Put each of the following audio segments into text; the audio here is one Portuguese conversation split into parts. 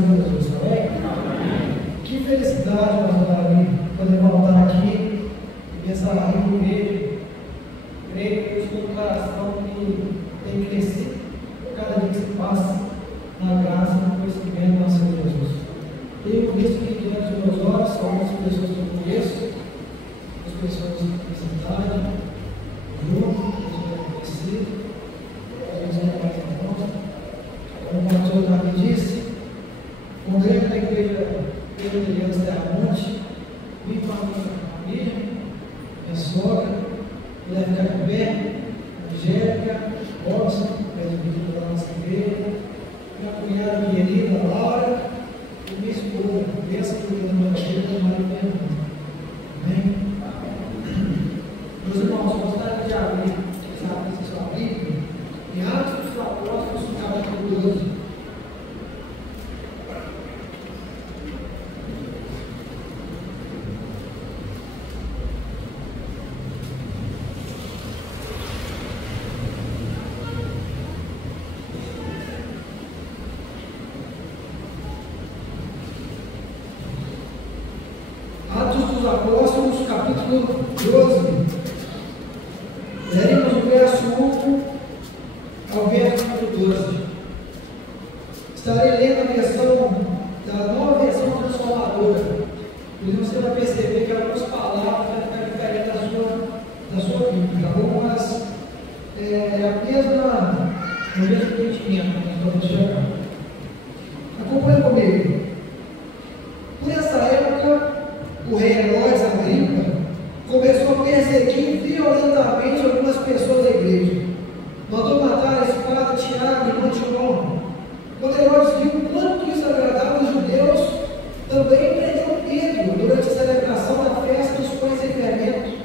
de Jesus, amém? Que felicidade, nós poder voltar aqui e pensar em igreja. Creio que Deus tem um coração que tem crescido cada dia que se passa na graça e no conhecimento do nosso Senhor Jesus. Tenho visto que diante dos meus olhos são algumas pessoas que eu conheço, as pessoas da cidade, junto, que eu tenho conhecido, alguns mais irmãos. Como o pastor também disse, congrego na igreja presbiteriana Terramonte, vim com a minha família, minha sogra, mulher ficar de pé, Angélica, Robson, presbítero da nossa igreja, minha cunhada querida, Laura, e minha esposa, pensa que Deus não vai ter como marido mesmo. Amém? Meus irmãos, gostaria de abrir, sabe, sua Bíblia, em Atos dos Apóstolos, capítulo 12. Apóstolos, capítulo 12. Leremos o verso 1 ao verso 12. Estarei lendo a versão da nova versão transformadora. E você vai perceber que algumas palavras vão ficar diferentes da sua Bíblia, tá bom? Mas é o mesmo entendimento que nós vamos chegar. Acompanhe comigo. Por essa época, o rei Herodes Agripa começou a perseguir violentamente algumas pessoas da igreja. Mandou matar a espada Tiago, irmão de João. Quando Herodes viu quanto isso agradava aos judeus, também prendeu Pedro durante a celebração da festa dos pães sem fermento.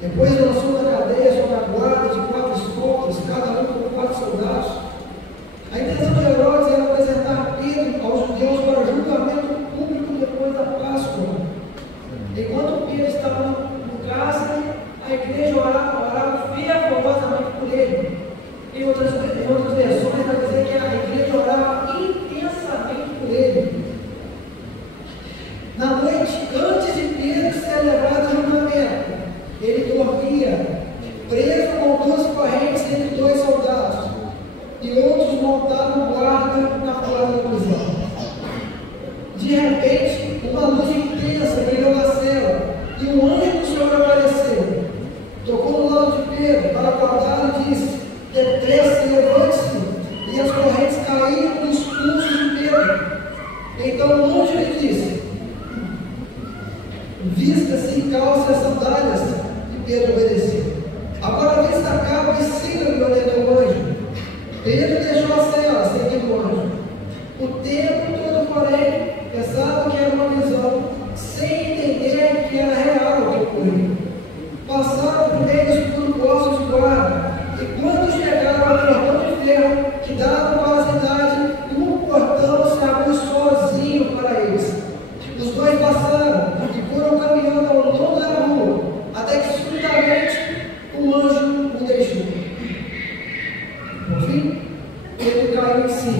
Depois lançou na cadeia sob a guarda de 4 escoltas, cada um com 4 soldados. A intenção de Herodes era apresentar Pedro aos judeus para o julgamento público depois da Páscoa. Enquanto Pedro estava no cárcere, a igreja orava fervorosamente por ele. Em outras versões, vai dizer que a igreja orava intensamente por ele. Na noite, antes de Pedro celebrar o julgamento, ele dormia, preso com 2 correntes entre 2 soldados, e outros montaram guarda na porta da prisão. De repente, uma luz intensa brilhou na cela, e um anjo do Senhor apareceu. Tocou no lado de Pedro para acordá-lo e disse: depressa, levante-se. E as correntes caíram dos pulsos de Pedro. Então o anjo lhe disse: vista-se e calce as sandálias. E Pedro obedeceu. Agora vista a capa e siga-me, orientou o anjo. Pedro deixou a cela, seguindo o anjo. O tempo todo, porém, pensava que era uma visão, sem entender que era real o que ocorria. Passaram por eles por postos de guarda, e quando chegaram ao portão de ferro que dava para a cidade, um portão se abriu sozinho para eles. Os 2 passaram e foram caminhando ao longo da rua, até que subitamente o anjo o deixou. Por fim, ele caiu em si.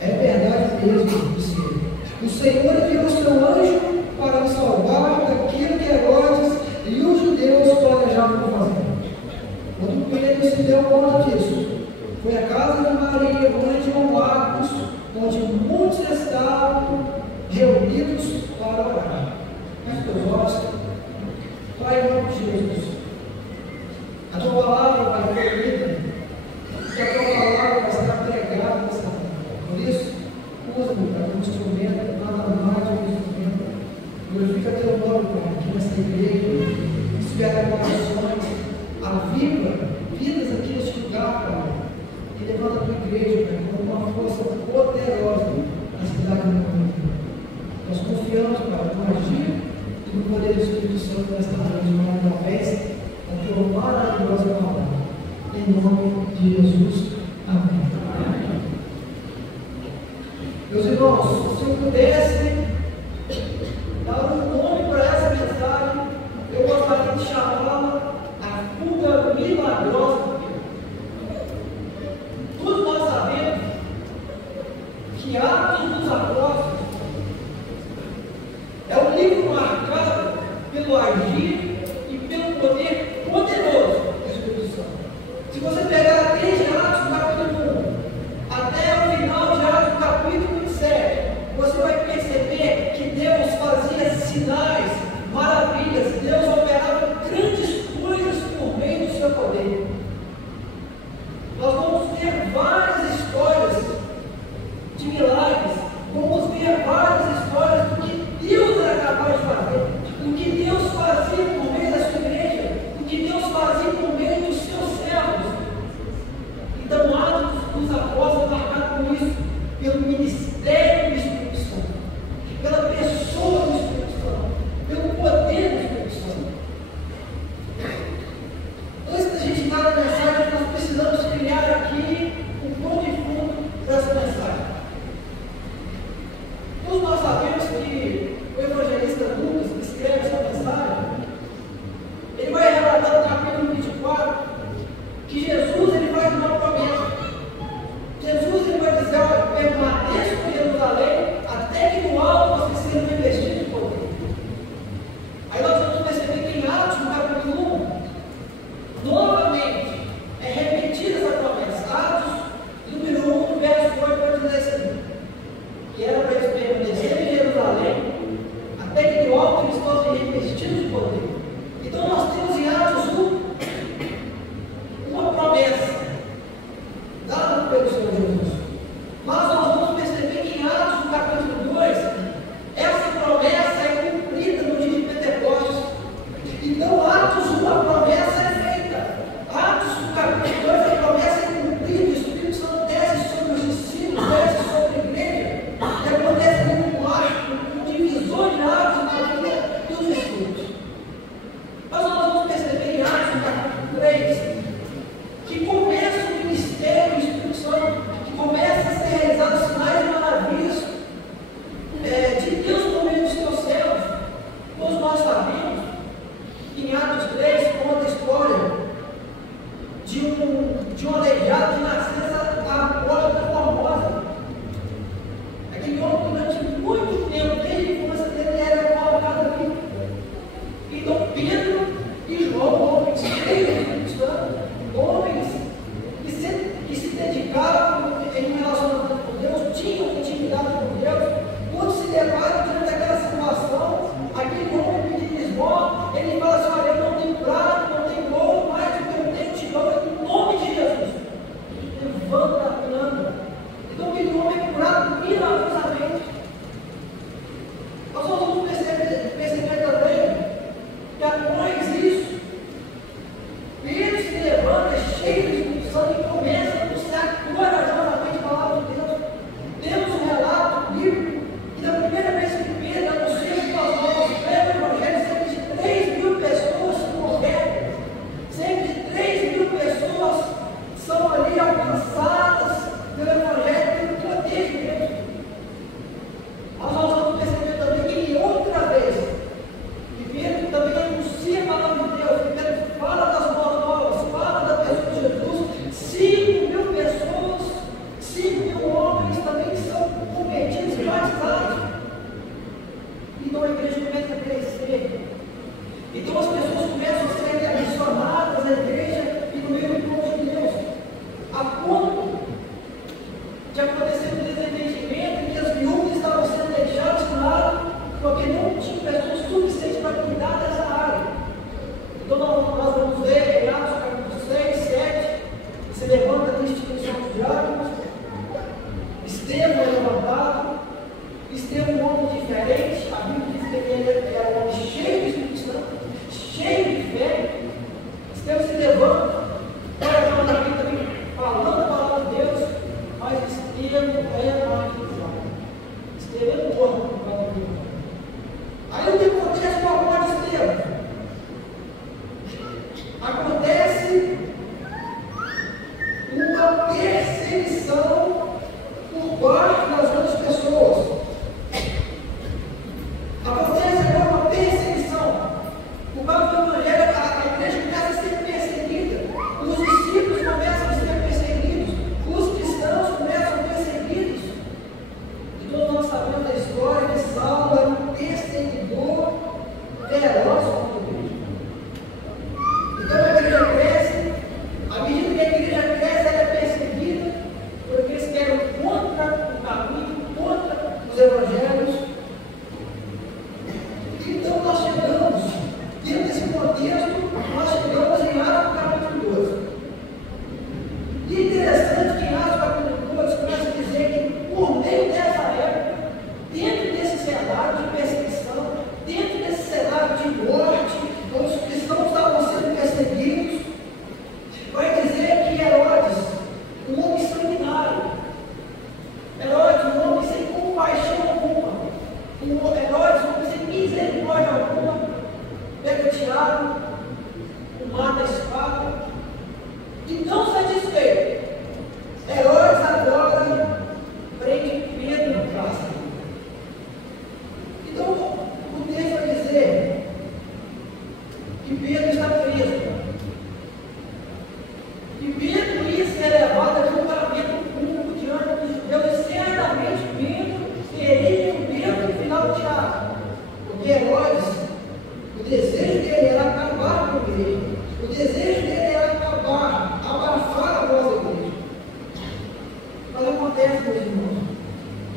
É verdade mesmo, disse ele. O Senhor enviou o seu anjo para me salvar daquilo que Herodes e os judeus planejavam fazer. Quando Pedro se deu conta disso, foi à casa de Maria, mãe de João Marcos, onde muitos estavam reunidos para orar. Feche teus olhos. Pai, em nome de Jesus, a tua palavra vai ser lida, que a tua palavra vai estar pregada nessa manhã. Por isso, usa-me para um instrumento, nada mais do que um instrumento. Glorifica teu nome, Pai, aqui nesta igreja. Espera corações, aviva vidas aqui neste lugar, Pai. E levanta a tua igreja, Pai, com uma força poderosa na cidade do mundo. Nós confiamos, Pai, no agir e no poder do Espírito Santo nesta noite, uma festa, a tua maravilhosa palavra. Em nome de Jesus. Amém. Meus irmãos, se eu pudesse dar um nome para essa mensagem, eu gostaria de chamá-la a fuga milagrosa de Pedro. Todos nós sabemos que Atos dos Apóstolos sinais, maravilhas. Deus operava grandes coisas por meio do seu poder. Nós vamos ver várias histórias de milagres, vamos ver várias histórias do que Deus era capaz de fazer, do que Deus fazia por meio da sua igreja, do que Deus fazia por meio dos seus servos. Então, Atos dos Apóstolos marcado por isso, pelo ministério do Espírito Santo, pela pessoa do Espírito Santo, pelo poder do Espírito Santo. Antes da gente entrar na mensagem, nós precisamos criar aqui um ponto de fundo dessa mensagem. Todos nós sabemos que o evangelista Lucas, que escreve essa mensagem, ele vai relatar no capítulo 24 que Jesus ele vai dar uma promessa. Jesus ele vai dizer: olha, permaneça com Jerusalém até que no alto vocês sejam revestidos de poder. Aí nós vamos perceber que em Atos, no capítulo 1, novamente é repetida essa promessa. Atos, número 1, verso 8, vai dizer assim: que era para eles permanecerem em Jerusalém até que do alto eles fossem revestidos de poder. Então nós temos em Atos 1 uma promessa dada pelo Senhor Jesus. Mas nós vamos perceber que em Atos, no capítulo 2, essa promessa é cumprida no dia de Pentecostes. Então, Atos 1, a promessa é feita. Atos, no capítulo 2, a promessa é cumprida. O Espírito Santo desce sobre os discípulos, desce sobre a igreja. E acontece um divisor de águas na vida dos discípulos. Mas nós vamos perceber em Atos, no capítulo 3, que começa o ministério do Espírito Santo, que começa a ser realizado sinais e maravilhas de Deus por meio dos seus servos. Todos nós sabemos que em Atos 3 conta a história de um aleijado que nasceu à porta da Formosa. Aquele homem durante muito tempo, desde a infância dele, era colocado ali. Então Pedro e João, homens cheios do Espírito Santo, homens que se dedicavam em relacionamento com Deus, tinham intimidade com Deus. Quando se deparam diante daquela situação, aquele homem pedindo esmola, ele fala assim: olha, eu não tenho prato, não tenho ouro, mas o que eu tenho te dou em nome de Jesus. Levanta a planta. Então aquele homem é curado milagrosamente. Nós vamos perceber também que após isso, Pedro se levanta cheio do Espírito Santo e começa a anunciar corajosamente a palavra de Deus. Temos um relato bíblico que da primeira vez que Pedro anuncia que nós vamos ver o Evangelho, cerca de 3.000 pessoas se convertem, cerca de 3.000 pessoas são ali alcançadas pelo Evangelho, pelo poder de Deus. Mas nós vamos perceber também que outra vez, que Pedro também anuncia a palavra de Deus, que Pedro fala das boas novas, fala da pessoa de Jesus. 5.000 pessoas, 5.000 homens também são convertidos e batizados. Então a igreja começa a crescer. Então as pessoas começam a ser adicionadas à igreja e no meio do povo de Deus, a ponto de acontecer um desentendimento em que as viúvas estavam sendo deixadas de lado porque não tinham pessoas suficientes para cuidar dessa área. Então nós vamos ver em Atos capítulo 6, 7, se levanta a instituição dos diáconos, Estevão é levantado. Estevão é um homem diferente, a Bíblia diz que ele era um homem cheio do Espírito Santo, cheio de fé. Estevão se levanta, olha para Davi também, falando a palavra de Deus, mas Estevão é martirizado. Estevão é morto por causa da Bíblia. Aí o que acontece com a morte de Estevão? Acontece uma perseguição por parte das outras pessoas. Acontece agora uma perseguição. Por causa do Evangelho, a igreja começa a ser perseguida. Os discípulos começam a ser perseguidos. Os cristãos começam a ser perseguidos. E todos nós sabemos da história que Saulo era um perseguidor feroz. meus irmãos,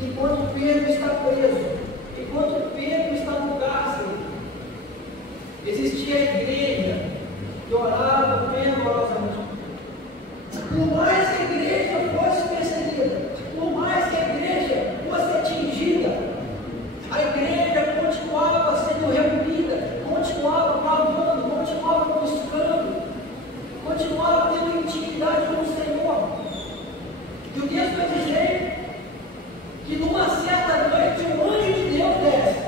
enquanto Pedro está preso, enquanto Pedro está no cárcere, existia a igreja que orava fervorosamente. Por mais que a igreja fosse perseguida, por mais que a igreja fosse atingida, a igreja continuava sendo reunida, continuava clamando, continuava buscando, continuava tendo intimidade com o Senhor. E o texto vai dizer que numa certa noite um anjo de Deus desce.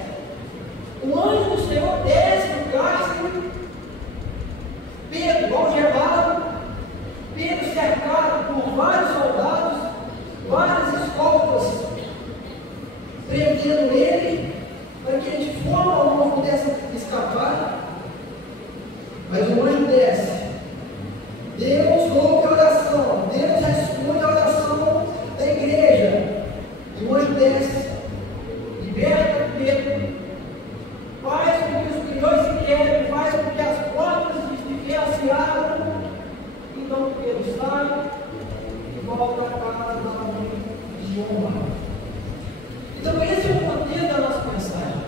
O anjo do Senhor desce no cárcere, Pedro algemado, Pedro cercado por vários soldados, várias escoltas, prendendo ele, para que ele de forma alguma pudesse escapar. Mas o anjo desce. Deus ouve a oração, Deus responde a oração da igreja. E o anjo desce, liberta Pedro, faz com que os grilhões se quebrem, faz com que as portas de ferro se abram. Então Pedro sai e volta a casa novamente de honra. Então esse é o contexto da nossa mensagem.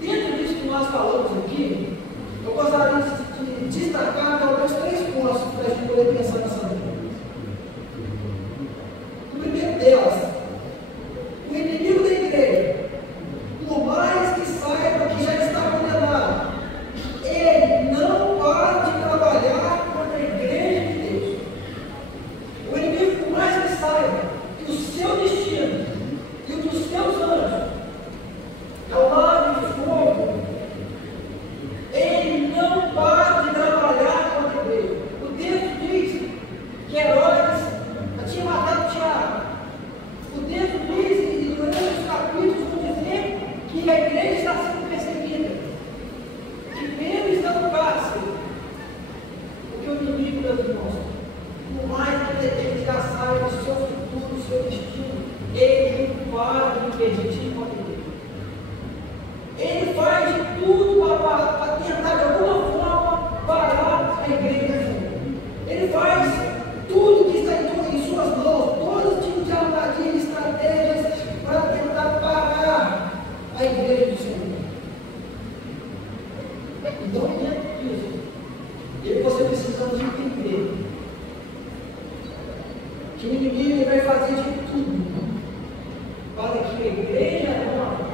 Dentro disso que nós falamos aqui, eu gostaria de destacar talvez 3 pontos para a gente poder pensar nessa noite. O primeiro delas, o inimigo da igreja, por mais que saiba que já está condenado, ele não para de trabalhar contra a igreja de Deus. O inimigo, por mais que saiba que o seu destino e o dos seus anjos é o lago de fogo, ele não para de trabalhar contra a igreja. O texto diz que Herodes tinha matado Tiago. O texto diz, e durante os capítulos vão dizer que a igreja está sendo perseguida, que Pedro está no cárcere, porque o inimigo das irmãos, por mais que ele já saiba do seu futuro, do seu destino, ele não para de investir contra a igreja. Ele faz de tudo para tentar de alguma forma parar a igreja. Ele faz tudo que está em suas mãos, todo tipo de armadilhas, estratégias para tentar parar a igreja do Senhor. Então, dentro disso, eu e você precisamos entender que o inimigo vai fazer de tudo para que a igreja não avance.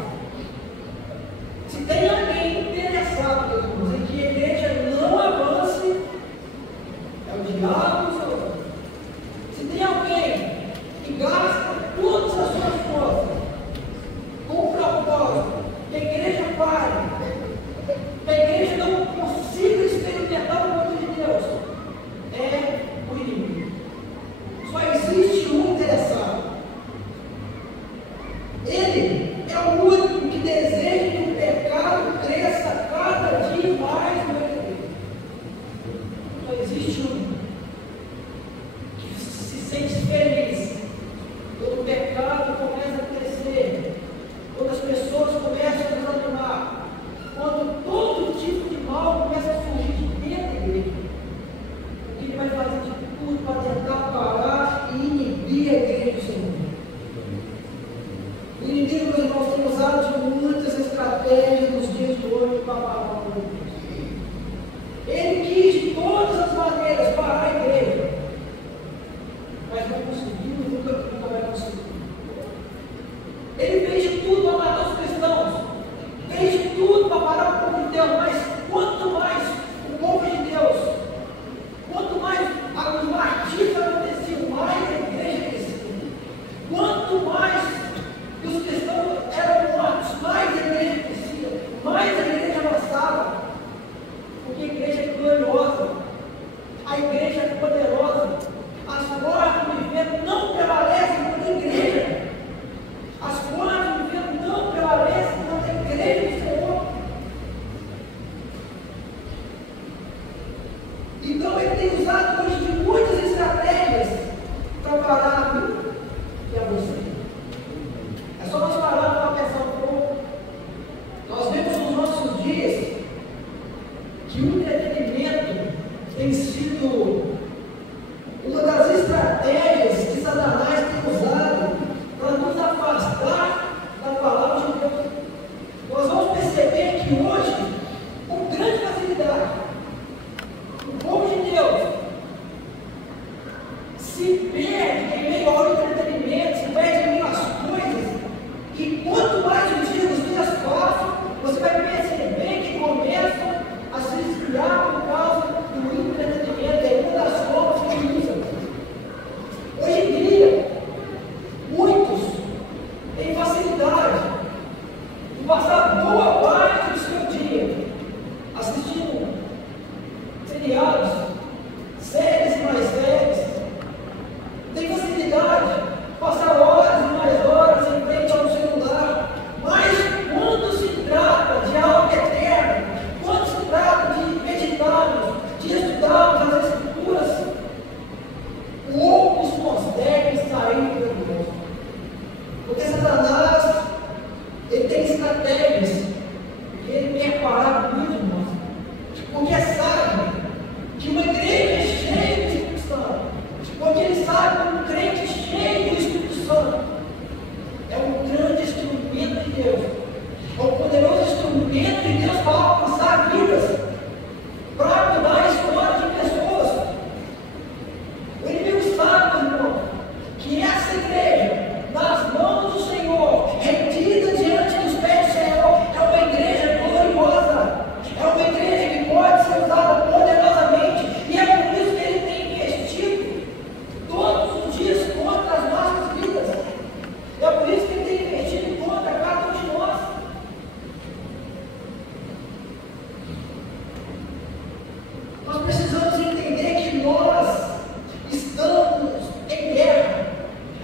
Se tem alguém interessado, meus irmãos, em que a igreja não avance, é o diabo do Senhor. Se tem alguém que gasta todas as suas forças com o propósito que a igreja pare, que a igreja não consiga experimentar o poder de Deus, é o inimigo. Só existe um interessado. Ele é o único que deseja que o pecado cresça cada dia mais no meio dele. Só existe um que se sente feliz quando o pecado começa a crescer, quando as pessoas começam a desanimar, quando todo tipo de mal começa a surgir de dentro dele. O que ele vai fazer de tudo para tentar parar e inibir a igreja do Senhor. O inimigo, meus irmãos, tem usado de muitas estratégias nos dias de hoje para parar o povo de Deus. Ele quis de todas as maneiras parar a igreja, mas não conseguiu e nunca vai conseguir. Ele fez de tudo para matar os cristãos, fez de tudo para parar o povo de Deus, mas quanto mais o povo de Deus, quanto mais os martírios aconteciam, mais a igreja crescia. Quanto mais os cristãos eram mortos, mais a igreja crescia, mais a igreja avançava. Satanás, ele tem estratégias, ele quer parar muito, irmãos, porque sabe que uma igreja cheia do Espírito Santo, porque ele sabe que um crente cheio do Espírito Santo é um grande instrumento de Deus, é um poderoso instrumento de Deus para alcançar vidas, para mudar a história de pessoas. O inimigo sabe, irmão, que essa igreja, nas mãos do Senhor, rendida diante dos pés do Senhor, é uma igreja gloriosa, é uma igreja que pode ser usada poderosamente, e é por isso que ele tem investido todos os dias contra as nossas vidas, é por isso que ele tem investido contra cada um de nós. Nós precisamos entender que nós estamos em guerra.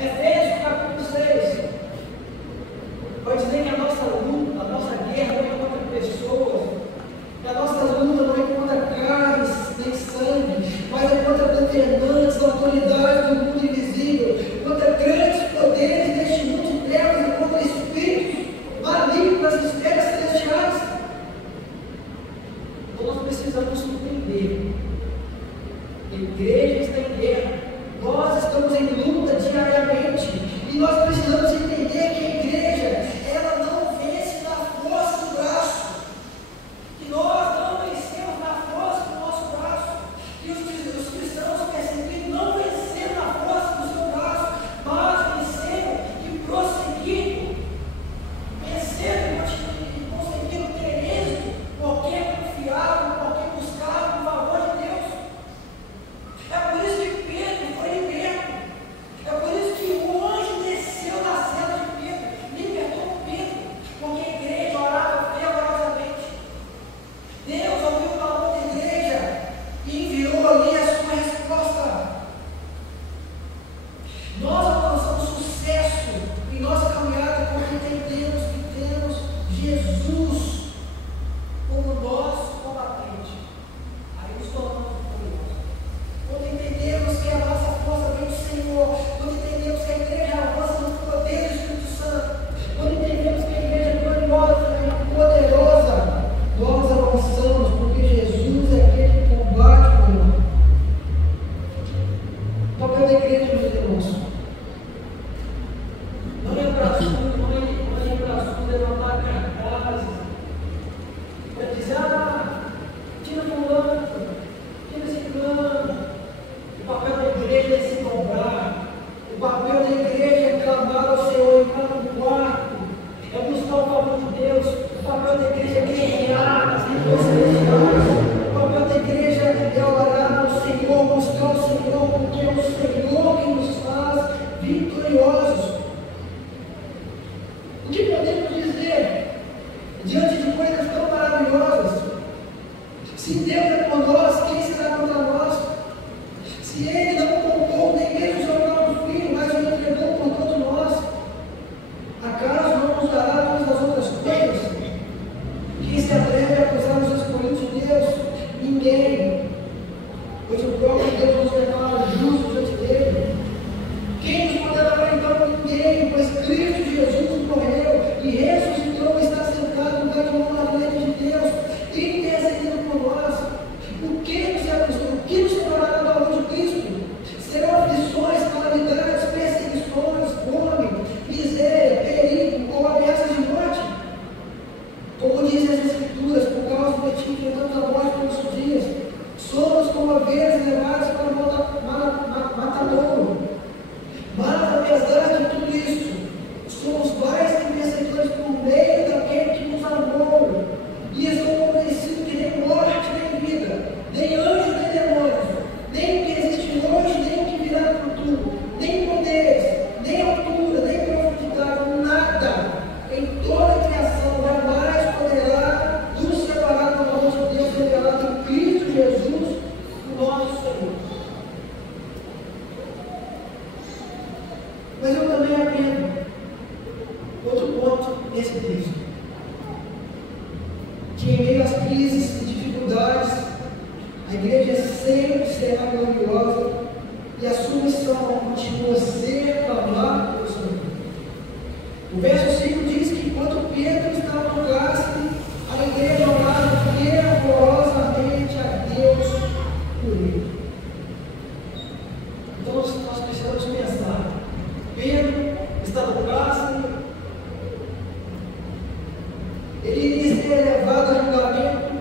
Efésios capítulo 6 vai dizer que a nossa luta, a nossa guerra não é contra pessoas, que a nossa luta não é contra carnes nem sangue, mas é contra governantes, autoridades do mundo invisível, contra grandes poderes deste mundo de trevas e contra espíritos malignos nas esferas celestiais. Então nós precisamos entender: a igreja está em guerra, nós estamos em luta diariamente, e nós precisamos entender que a igreja, ela não vence na força do braço, que nós não vencemos na força do nosso braço, que os cristãos perseguidos não venceram na força do seu braço, mas venceram e prosseguiram, venceram e conseguiram ter êxito, porque confiavam, porque buscavam o favor de Deus. É por isso que Pedro foi liberto, é por isso que o anjo desceu na cela de Pedro, libertou Pedro, porque a igreja orava fervorosamente. Deus ouviu o clamor da igreja e enviou ali a sua resposta. Nós alcançamos sucesso em nossa caminhada porque entendemos que temos Jesus como nosso combatente. Aí nos tornamos vitoriosos. Quando entendemos que a nossa força vem do Senhor, quando entendemos que a igreja avança no poder do Espírito Santo, quando entendemos que a igreja é gloriosa e poderosa, nós avançamos porque Jesus é aquele que combate o mal. O papel da igreja, meus irmãos, não é para sul, não é para sul levantar cartazes, para dizer: tira fulano, tira ciclano. O papel da igreja é se dobrar, o papel da igreja é clamar ao Senhor em cada quarto, é buscar o favor de Deus. O papel da igreja é guerrear nas regiões celestiais, o papel da igreja é orar ao Senhor, buscar o Senhor, porque é o Senhor que nos faz vitoriosos. O que podemos dizer diante de coisas tão maravilhosas? Se Deus é por nós, quem será contra nós? Se Ele não poupou nem mesmo o seu próprio filho, mas o entregou por todos nós, acaso não nos dará todas as outras coisas? Quem se atreve a acusar os escolhidos de Deus? Ninguém, pois o próprio Deus nos declara justos diante dele. Quem nos condenará então? Ninguém, pois Cristo Jesus morreu e ressuscitou e está sentado no lugar de honra na direita de Deus, intercedendo por nós. O que nos separará do amor de Cristo? Serão aflições, calamidades, perseguições, fome, miséria, perigo ou ameaças de morte? Como dizem as Escrituras, por causa de ti enfrentamos a morte por nossos dias, somos como ovelhas levadas para o matadouro. Mas apesar de tudo isso, somos mais que vencedores por meio daquele que nos amou. E estou convencido que nem morte, nem vida, nem anjos, nem demônios, nem o que existe hoje, nem o que virá no futuro, nem poderes, nem altura, nem profundidade, nada em toda a criação jamais poderá nos separar do amor de Deus revelado em Cristo Jesus, o nosso Senhor. Mas eu também aprendo outro ponto nesse texto, que em meio às crises e dificuldades, a igreja sempre será gloriosa e a sua missão continua a ser clamar pelo Senhor. Pedro estava no cárcere, a igreja orava fervorosamente a Deus por ele. Então nós precisamos pensar. Pedro está no cárcere, ele iria ser levado a julgamento.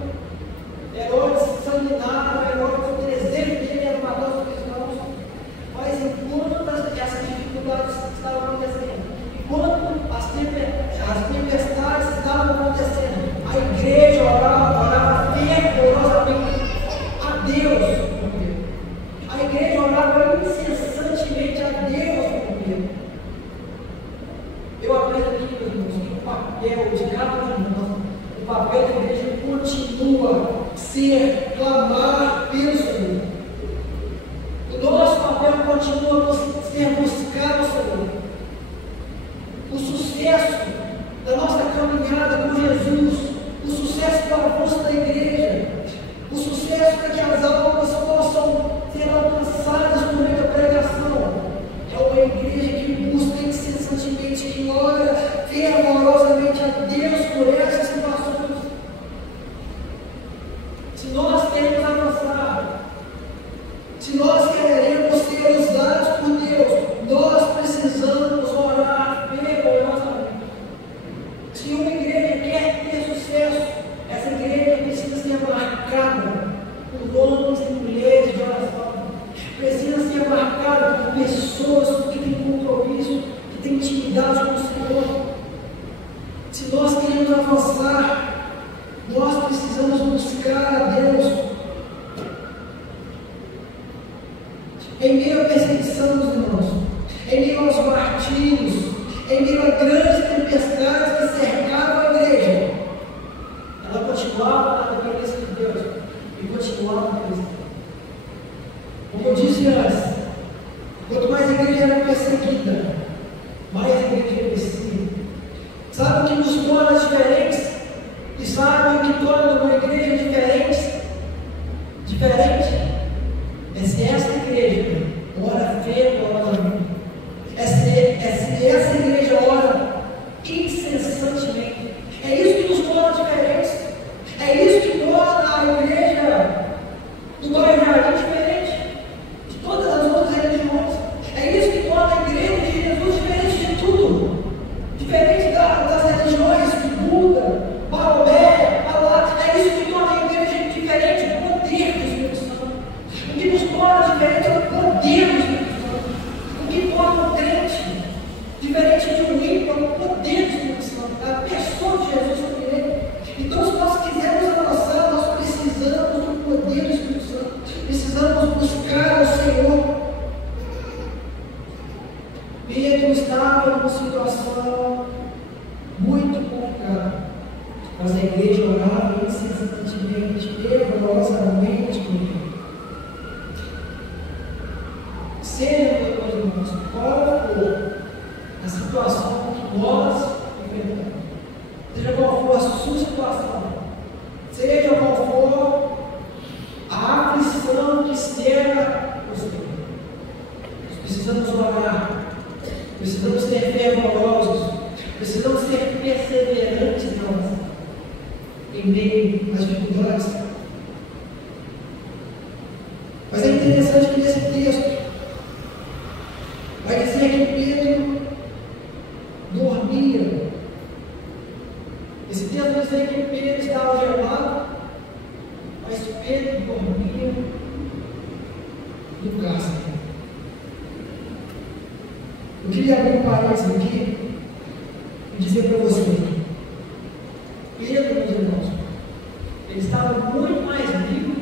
Herodes sanguinário, Herodes, o desejo dele era matar os cristãos. Mas enquanto essas dificuldades estavam acontecendo, enquanto as tempestades estavam acontecendo, a igreja orava fervorosamente a Deus por Pedro. A igreja orava incessantemente a Deus por Pedro. Eu aprendo aqui, meus irmãos, que o papel de cada um de nós, o papel da igreja continua a ser clamar pelo Senhor. O nosso papel continua a ser buscar o Senhor. O sucesso da nossa caminhada com Jesus, o sucesso do avanço da igreja, o sucesso para que as almas possam ser alcançadas por meio da pregação, é uma igreja que busca incessantemente, que ora fervorosamente a Deus por essas situações. Se nós queremos avançar, se nós queremos ser usados por Deus, nós precisamos orar fervorosamente. Se uma igreja quer ter sucesso, essa igreja precisa ser marcada por homens e mulheres de oração, precisa ser marcada por pessoas que têm compromisso, que têm intimidade com o Senhor. Se nós queremos avançar, nós precisamos buscar a Deus. Em meio à perseguição dos irmãos, em meio aos martírios, em meio a grandes tempestades que cercavam a igreja, ela continuava na dependência de Deus e continuava cristã. Como eu disse antes, quanto mais a igreja era perseguida, mais a igreja crescia. Sabe o que nos torna diferentes? E sabe o que torna uma igreja diferente? É se essa igreja ora fervorosamente, é se essa igreja ora incessantemente. É isso que nos torna diferentes. É isso que torna a igreja do Guarujá diferente de todas as outras religiões. É isso que torna a igreja de Jesus diferente de tudo. Diferente das religiões de Buda, Maomé, Allah. É isso que torna a igreja diferente, o poder do Espírito Santo. O que nos torna diferente é o poder do Espírito Santo. O que torna o crente diferente de um ímpio é o poder do Espírito Santo, a pessoa de Jesus sobre ele. Então, se nós quisermos avançar, nós precisamos do poder do Espírito Santo, precisamos buscar o Senhor. Pedro estava numa situação muito complicada, mas a igreja orava incessantemente, fervorosamente por ele. Seja, meus irmãos, qual for a situação que nós enfrentamos, seja qual for a sua situação, seja qual for a aflição que cerca você, nós precisamos orar, precisamos ser fervorosos, precisamos ser perseverantes em meio às dificuldades. Mas é interessante que nesse texto vai dizer que Pedro dormia. Esse texto vai dizer que Pedro estava algemado, mas Pedro dormia no cárcere. Eu queria abrir um parênteses aqui e dizer para você: Pedro, meus irmãos, ele estava muito mais vivo,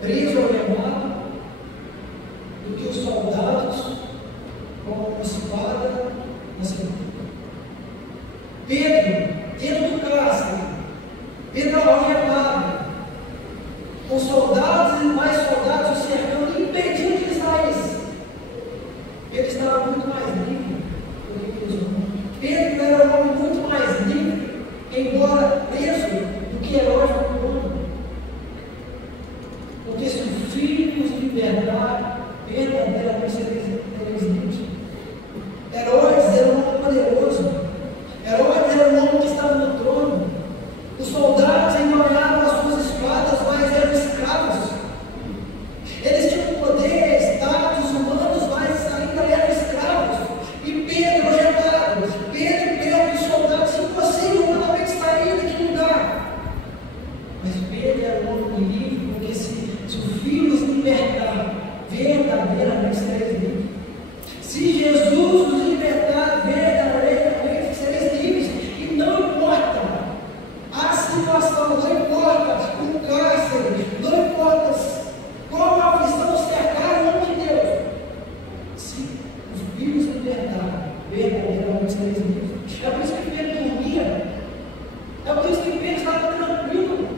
preso ao algemado, do que os soldados com uma espada na cintura. Pedro, dentro do cárcere, Pedro algemado, com soldados e mais soldados o cercando, impedindo que ele saísse. Ele estava muito mais livre do que os homens. Pedro era um homem muito mais livre, embora preso, do que Herodes do mundo. Porque se os filhos de liberdade verdadeiramente seriam livres. Herodes era um homem poderoso. Herodes Se Jesus nos libertar verdadeiramente, sereis livres. E não importa a situação, não importa o cárcere, não importa qual a aflição cercar o nome de Deus. Se os filhos libertar verdadeiramente, sereis livres. É por isso que Pedro dormia. É por isso que Pedro estava tranquilo.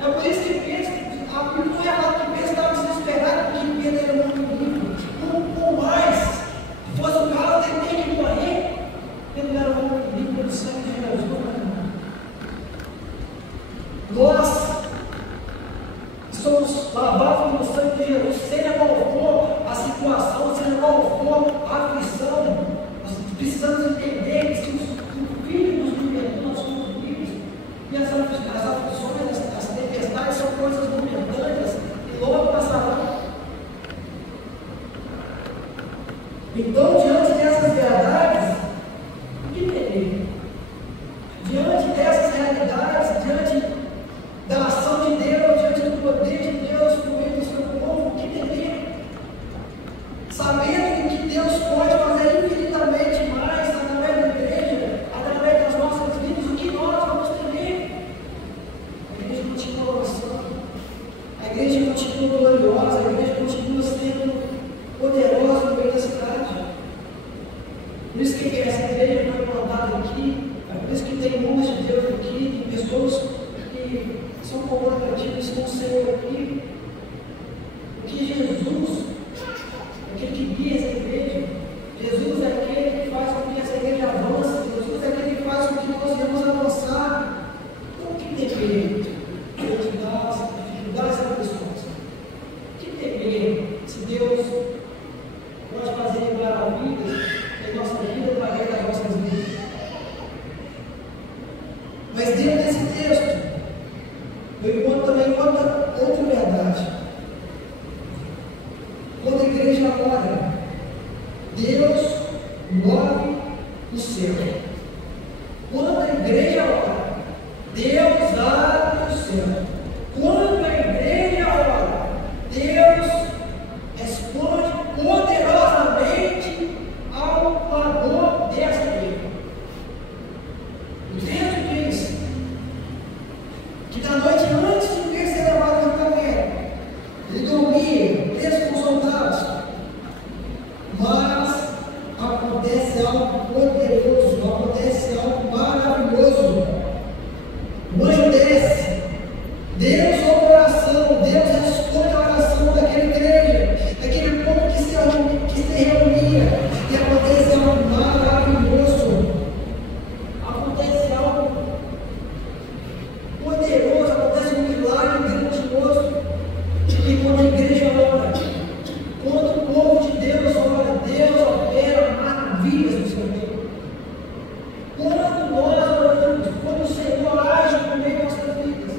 É por isso que Pedro, a Bíblia não é lá que Pedro estava desesperado, porque Pedro era um homem livre. Por mais que fosse o caso, ele tem que morrer. Pedro era um homem livre pelo sangue de Jesus. Nós somos lavados no sangue de Jesus, seja qual for a situação, seja qual for a aflição. Nós precisamos entender que se o Filho nos libertou, nós somos livres. E as aflições, as tempestades são coisas momentâneas e logo passarão. Então, diante dessas verdades, o que temer? Diante dessas realidades, diante da ação de Deus, diante do poder de Deus no meio do seu povo, o que temer? Sabendo que Deus pode fazer infinitamente mais através da igreja, através das nossas vidas, o que nós vamos temer? A igreja continua avançando, a igreja continua gloriosa, a igreja continua sendo poderosa no meio da cidade. Por isso que essa igreja foi plantada aqui, é por isso que tem um monte de Deus aqui, tem pessoas que são colaborativas com o Senhor aqui. Porque Jesus é aquele que guia essa igreja, Jesus é aquele que faz com que essa igreja avance, Jesus é aquele que faz com que nós venhamos avançar. Então, o que temer diante das dificuldades e aflições? O que temer se Deus pode fazer maravilhas em nossa vida através das nossas vidas? Mas dentro desse texto, eu encontro também outra verdade. Quando a igreja ora, Deus move o céu. Quando a igreja ora, Deus abre o céu. Quando a igreja ora, Deus responde poderosamente ao clamor dessa igreja. O texto diz que da noite antes de Pedro ser levado no caminho, ele dormia, desconsoltado. Mas acontece algo poderoso, acontece algo maravilhoso. O anjo desce, Deus ouve a oração, Deus responde a oração daquela igreja, daquele povo que se reunia, e acontece algo maravilhoso, acontece algo poderoso, acontece um milagre grandioso. E quando a igreja ora, quando o povo de Deus ora, Deus opera maravilhas no seu meio. Quando nós oramos, quando o Senhor age no meio das nossas vidas,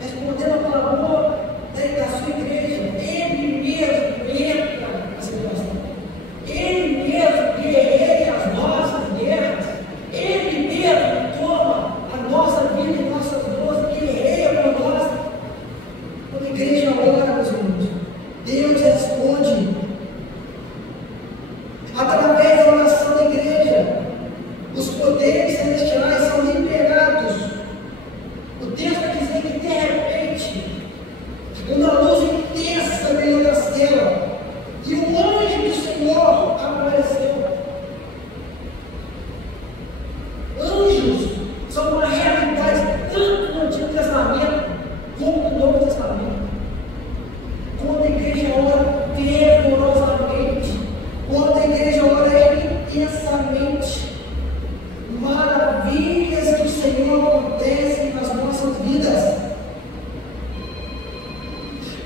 respondendo ao clamor da sua igreja, Ele mesmo entra na situação. Ele mesmo guerreia as nossas guerras. Ele mesmo toma a nossa vida e nossas dores, guerreia por nós. Quando a igreja ora, meus irmãos, Deus responde através da oração da igreja. Os poderes celestiais são liberados. O texto vai dizer que de repente uma luz intensa veio da céu e o anjo do Senhor apareceu. Anjos são uma realidade tanto no Antigo Testamento como no Novo Testamento. Quando a igreja ora fervorosamente, quando a igreja ora intensamente, maravilhas do Senhor acontecem nas nossas vidas.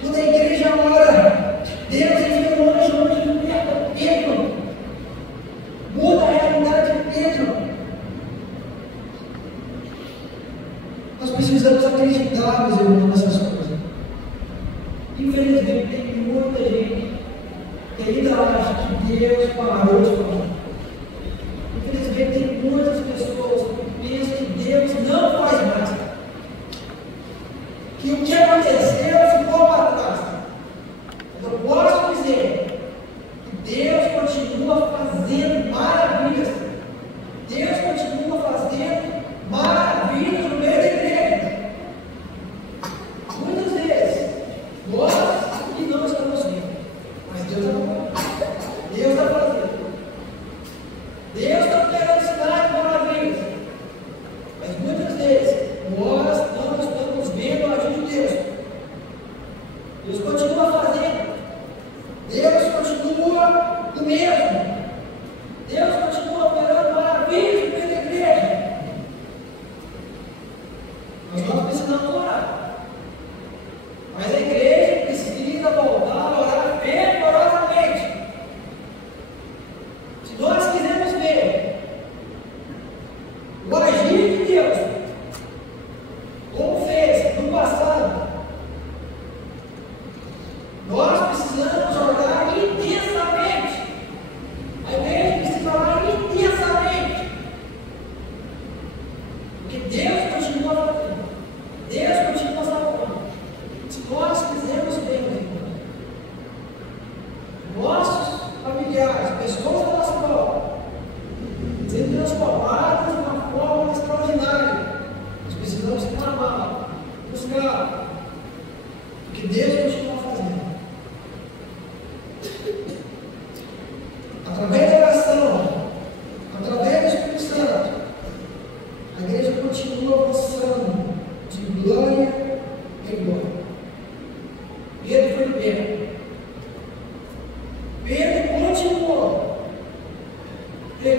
Quando a igreja ora, Deus envia um anjo liberta Pedro, muda a realidade de Pedro. Nós precisamos acreditar, meus irmãos, nessas coisas. Infelizmente, tem muita gente que ainda acha que Deus parou de falar. Infelizmente, tem muitas pessoas que pensam que Deus não faz mais. Que o que aconteceu ficou para trás. Mas eu posso dizer que Deus continua fazendo.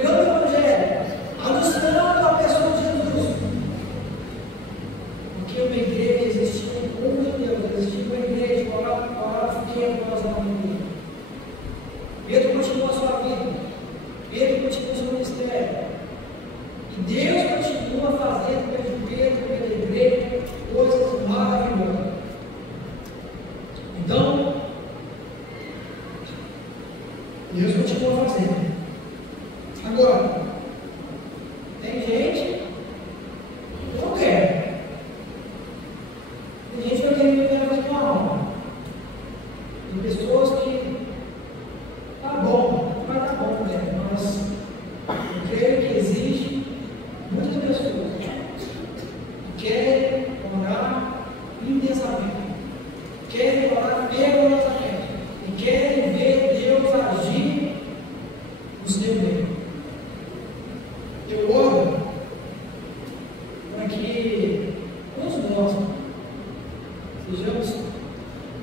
pregando o Evangelho, anunciando a pessoa de Jesus. Porque uma igreja existia um povo de Deus, existia uma igreja, orava fiquei com nós na igreja. Pedro continua a sua vida, Pedro continua o seu ministério. E Deus continua fazendo pelo Pedro, pela igreja, coisas maravilhosas. Então, Deus continua fazendo. Agora, tem gente que não quer. Tem gente que não quer viver a vida normal. Tem pessoas que tá bom, vai tá bom, né? Mas eu creio que existe muitas pessoas que querem orar intensamente, querem orar fervorosamente e querem ver Deus agir no seu meio. Eu oro para que todos nós sejamos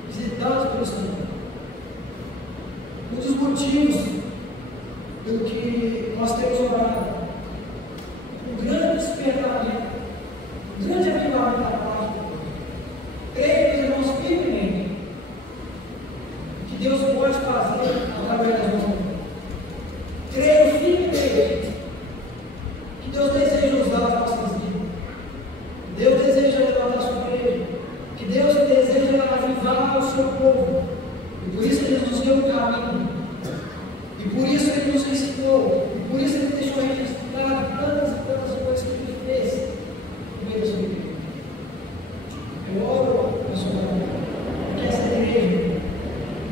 visitados pelo Senhor. Um dos motivos pelo que nós temos orado, um grande despertamento, um grande avivamento da parte de Deus. Creio que irmãos firmemente que Deus pode fazer através das nossas vidas. Creio firmemente que Deus deseja usar as nossas vidas. Deus deseja levantar a sua igreja. Que Deus deseja avivar o seu povo. E por isso Ele nos deu um caminho. E por isso Ele nos ensinou. E por isso Ele deixou registrado tantas e tantas coisas que Ele fez no meio da sua igreja. Eu oro, meu Senhor, que essa igreja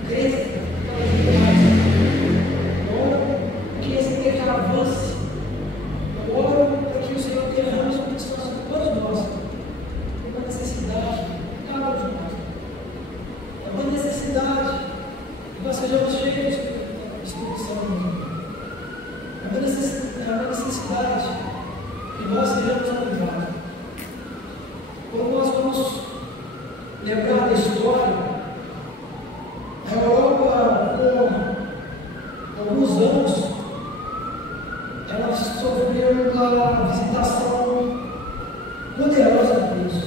cresça cada vez mais. Eu oro que essa igreja avance. Eu oro para que o Senhor derrame sua bênção sobre todos nós. Tem uma necessidade, cada um de nós. É uma necessidade que nós sejamos cheios do Espírito Santo. É uma necessidade que nós sejamos avivados. Quando nós vamos lembrar da história, a Europa, por alguns anos, ela sofreu uma visitação poderosa de Deus.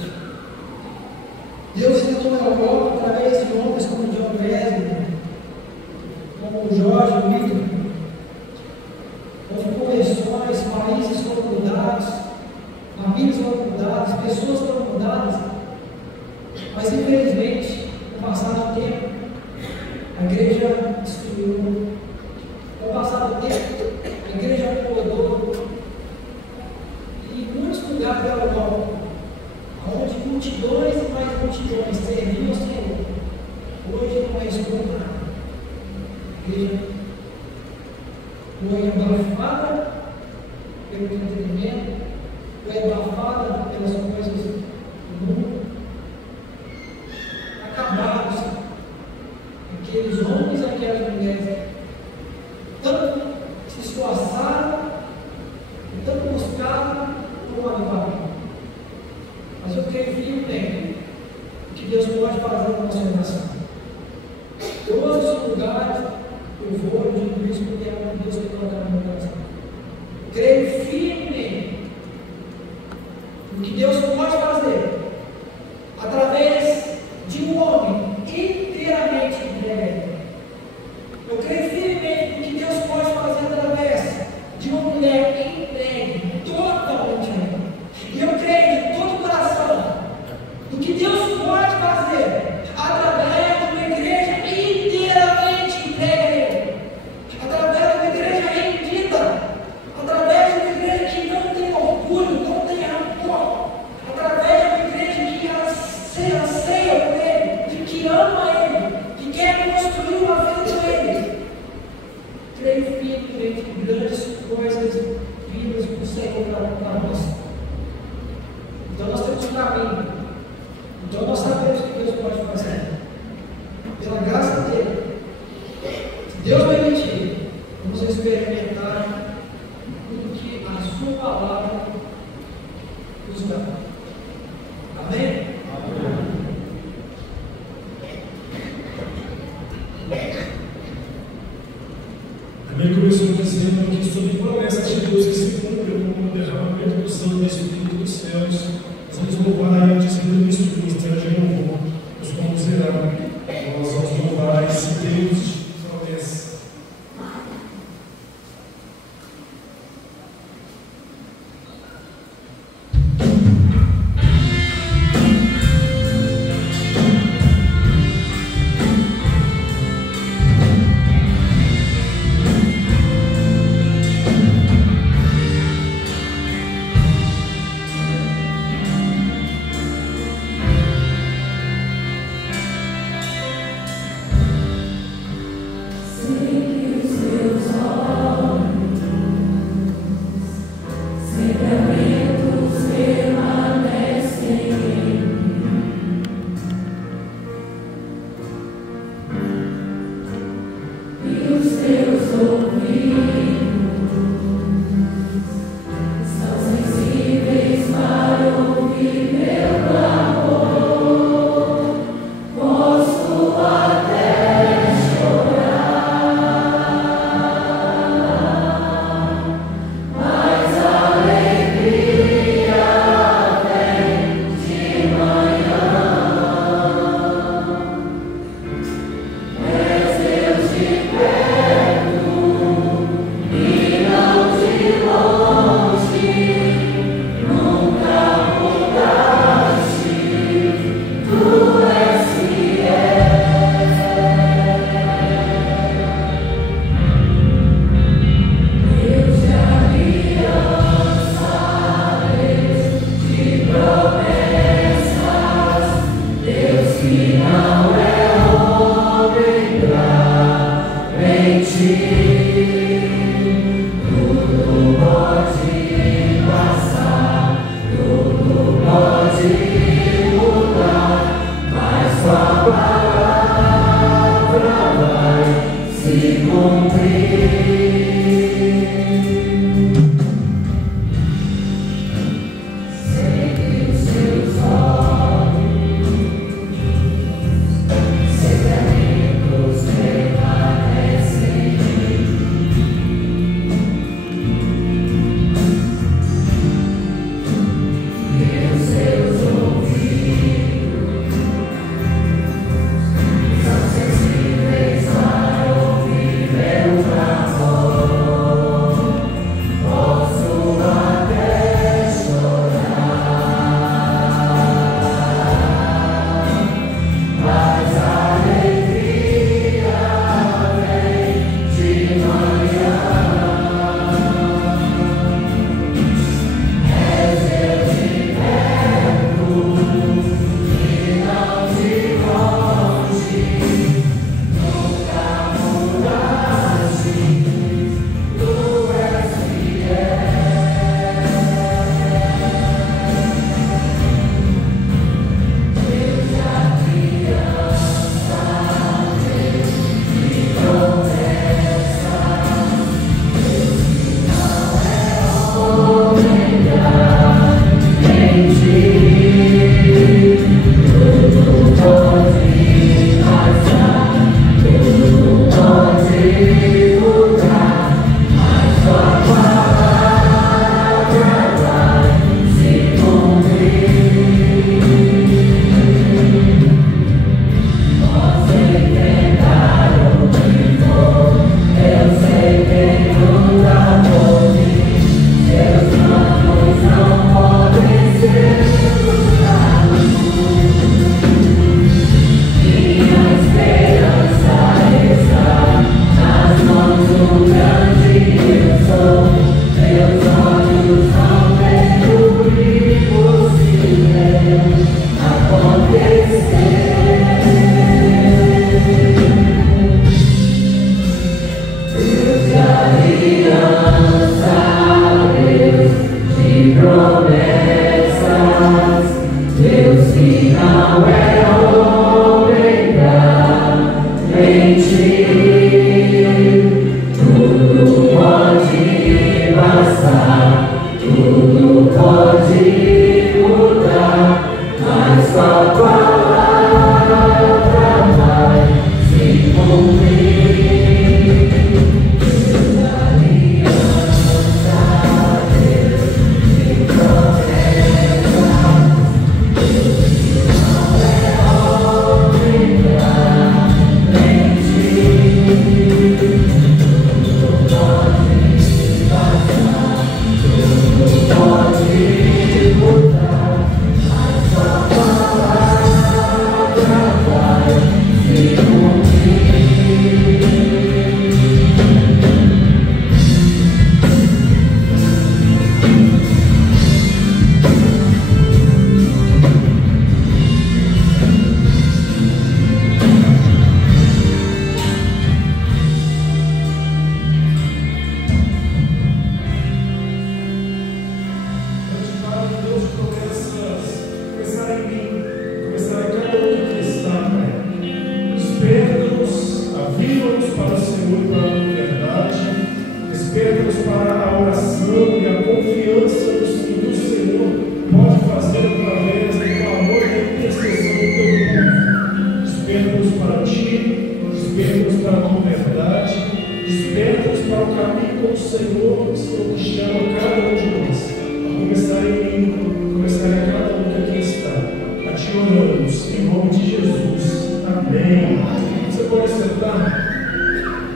Deus visitou a Europa através de homens como John Wesley, como Jorge Whitfield. Houve conversões, países foram mudados, famílias foram mudadas, pessoas foram mudadas, mas infelizmente, com o passar do tempo, a igreja destruiu. Com o passar do tempo, a igreja acomodou. E em muitos lugares da Europa, onde multidões e mais multidões serviam ao Senhor, hoje não é escuta nada. A igreja foi abafada pelo entretenimento, foi abafada pelas coisas do mundo. Acabaram-se aqueles homens e aquelas mulheres, tanto se esforçaram e tanto buscaram por um avivamento. Mas eu creio firmemente que Deus pode fazer na nossa geração. Todos os lugares eu vou, eu digo isso porque é o que Deus tem colocado no meu coração. Creio firmemente no que Deus pode fazer através de um homem inteiramente entregue. Eu creio firmemente no que Deus pode fazer através de uma mulher entregue, totalmente entregue. E eu creio de todo o coração no que Deus pode fazer através de uma igreja inteiramente entregue a Ele, através de uma igreja rendida, através de uma igreja que não tem orgulho, não tem rancor, através de uma igreja que anseia por Ele, que ama Ele, que quer construir uma vida com Ele. Creio firmemente que grandes coisas vindas do Senhor para nós. Então nós temos um caminho. Então nós sabemos o que Deus pode fazer. Pela graça dele, se Deus permitir, vamos experimentar tudo que a sua palavra nos dá. Amém? Amém? Começou dizendo aqui sobre promessa nos louvar e antes do ministério de louvor nos conduzirá. Nós vamos louvar esse Deus de promessa. Senhor, Senhor, que chama cada um de nós, a começar em mim, começar em cada um que aqui está, a te oramos, em nome de Jesus. Amém. Você pode sentar?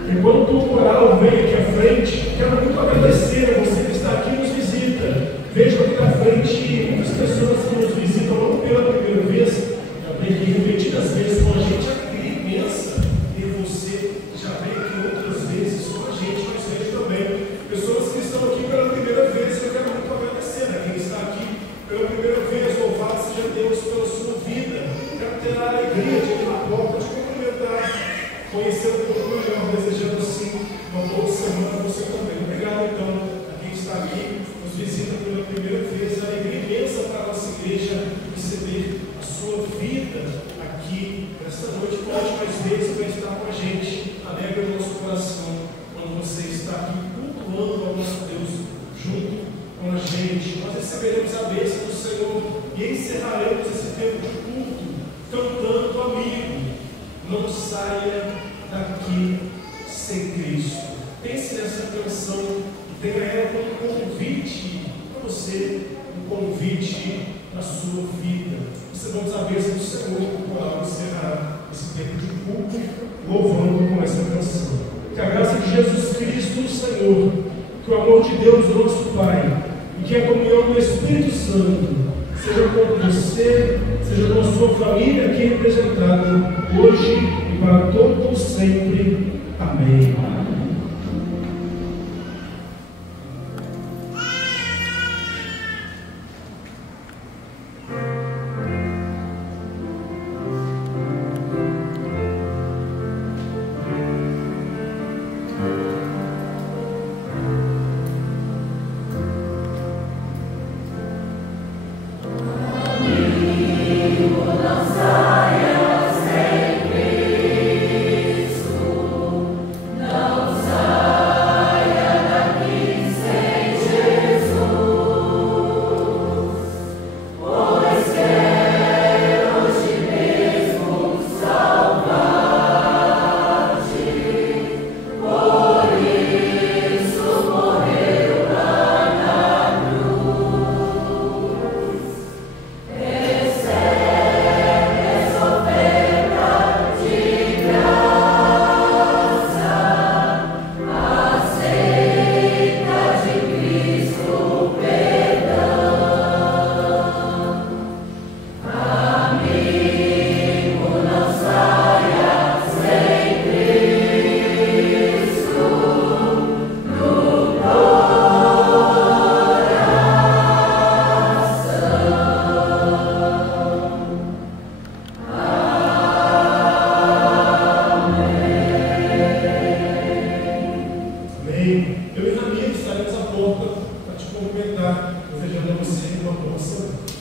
Enquanto o coral vem aqui à frente, quero muito agradecer a você que está aqui e nos visita. Vejo aqui na frente muitas pessoas que nos visitam não pela primeira vez, já vem aqui repetidas vezes com a gente, a alegria imensa ter você que já veio aqui outras vezes com a gente, mas vejo também pessoas que estão aqui pela primeira vez. Eu quero muito agradecer a quem está aqui pela primeira vez. Louvado seja Deus pela sua vida. Quero ter a alegria de ir na porta, de cumprimentar, conhecer um pouco melhor, desejando assim uma boa semana a você também. Obrigado então a quem está aqui, nos visita pela primeira vez. A alegria imensa para a nossa igreja receber a sua vida aqui nesta noite. Pode mais vezes vai estar com a gente. Alegra o nosso coração quando você está aqui cultuando ao nosso Deus junto com a gente. Nós receberemos a bênção do Senhor e encerraremos esse tempo de culto cantando: amigo, não saia daqui sem Cristo. Pense nessa canção e tenha ela como um convite para você, um convite para a sua vida. Recebamos a bênção do Senhor, para encerrar esse tempo de culto, louvando com essa canção. Que a graça de Jesus Cristo, o Senhor, que o amor de Deus, nosso Pai, e que a comunhão do Espírito Santo seja com você, seja com a sua família aqui representada, hoje e para todos sempre. Amém. Eu e Ramiro estaremos à porta para te cumprimentar, desejando a você uma boa semana.